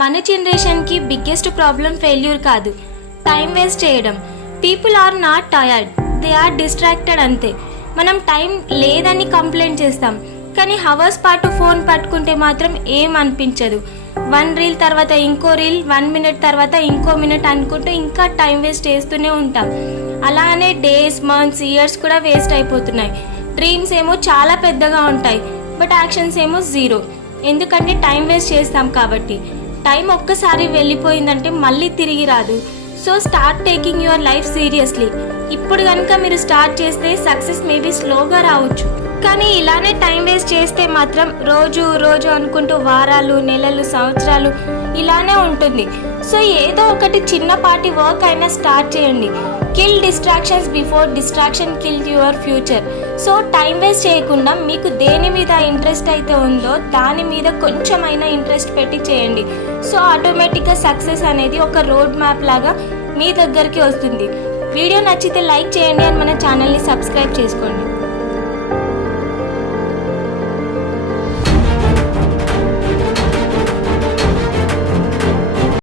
మన జనరేషన్కి biggest problem failure కాదు, టైం వేస్ట్ చేయడం. People are not tired, they are distracted అంతే. మనం టైం లేదని కంప్లైంట్ చేస్తాం, కానీ హవర్స్ పాటు ఫోన్ పట్టుకుంటే మాత్రం ఏం అనిపించదు. 1 రీల్ తర్వాత ఇంకో రీల్, 1 మినిట్ తర్వాత ఇంకో మినిట్ అనుకుంటూ ఇంకా టైం వేస్ట్ చేస్తూనే ఉంటాం. అలానే డేస్, మంత్స్, ఇయర్స్ కూడా వేస్ట్ అయిపోతున్నాయి. డ్రీమ్స్ ఏమో చాలా పెద్దగా ఉంటాయి, బట్ యాక్షన్స్ ఏమో జీరో. ఎందుకంటే టైం వేస్ట్ చేస్తాం కాబట్టి. టైం ఒక్కసారి వెళ్ళిపోయిందంటే మళ్ళీ తిరిగి రాదు. So start taking your life seriously. ఇప్పుడు కనుక మీరు స్టార్ట్ చేస్తే సక్సెస్ మేబీ స్లోగా రావచ్చు, కానీ ఇలానే టైం వేస్ట్ చేస్తే మాత్రం రోజు రోజు అనుకుంటూ వారాలు, నెలలు, సంవత్సరాలు ఇలానే ఉంటుంది. సో ఏదో ఒకటి చిన్నపాటి వర్క్ అయినా స్టార్ట్ చేయండి. Kill distractions before distraction kill your future. So time waste చేయకుండా మీకు దేని మీద ఇంట్రెస్ట్ అయితే ఉందో దాని మీద కొంచెమైనా ఇంట్రెస్ట్ పెట్టి చేయండి. సో ఆటోమేటిక్గా సక్సెస్ అనేది ఒక రోడ్ మ్యాప్ లాగా మీ దగ్గరికి వస్తుంది. వీడియో నచ్చితే లైక్ చేయండి అండ్ మన ఛానల్ని సబ్స్క్రైబ్ చేసుకోండి.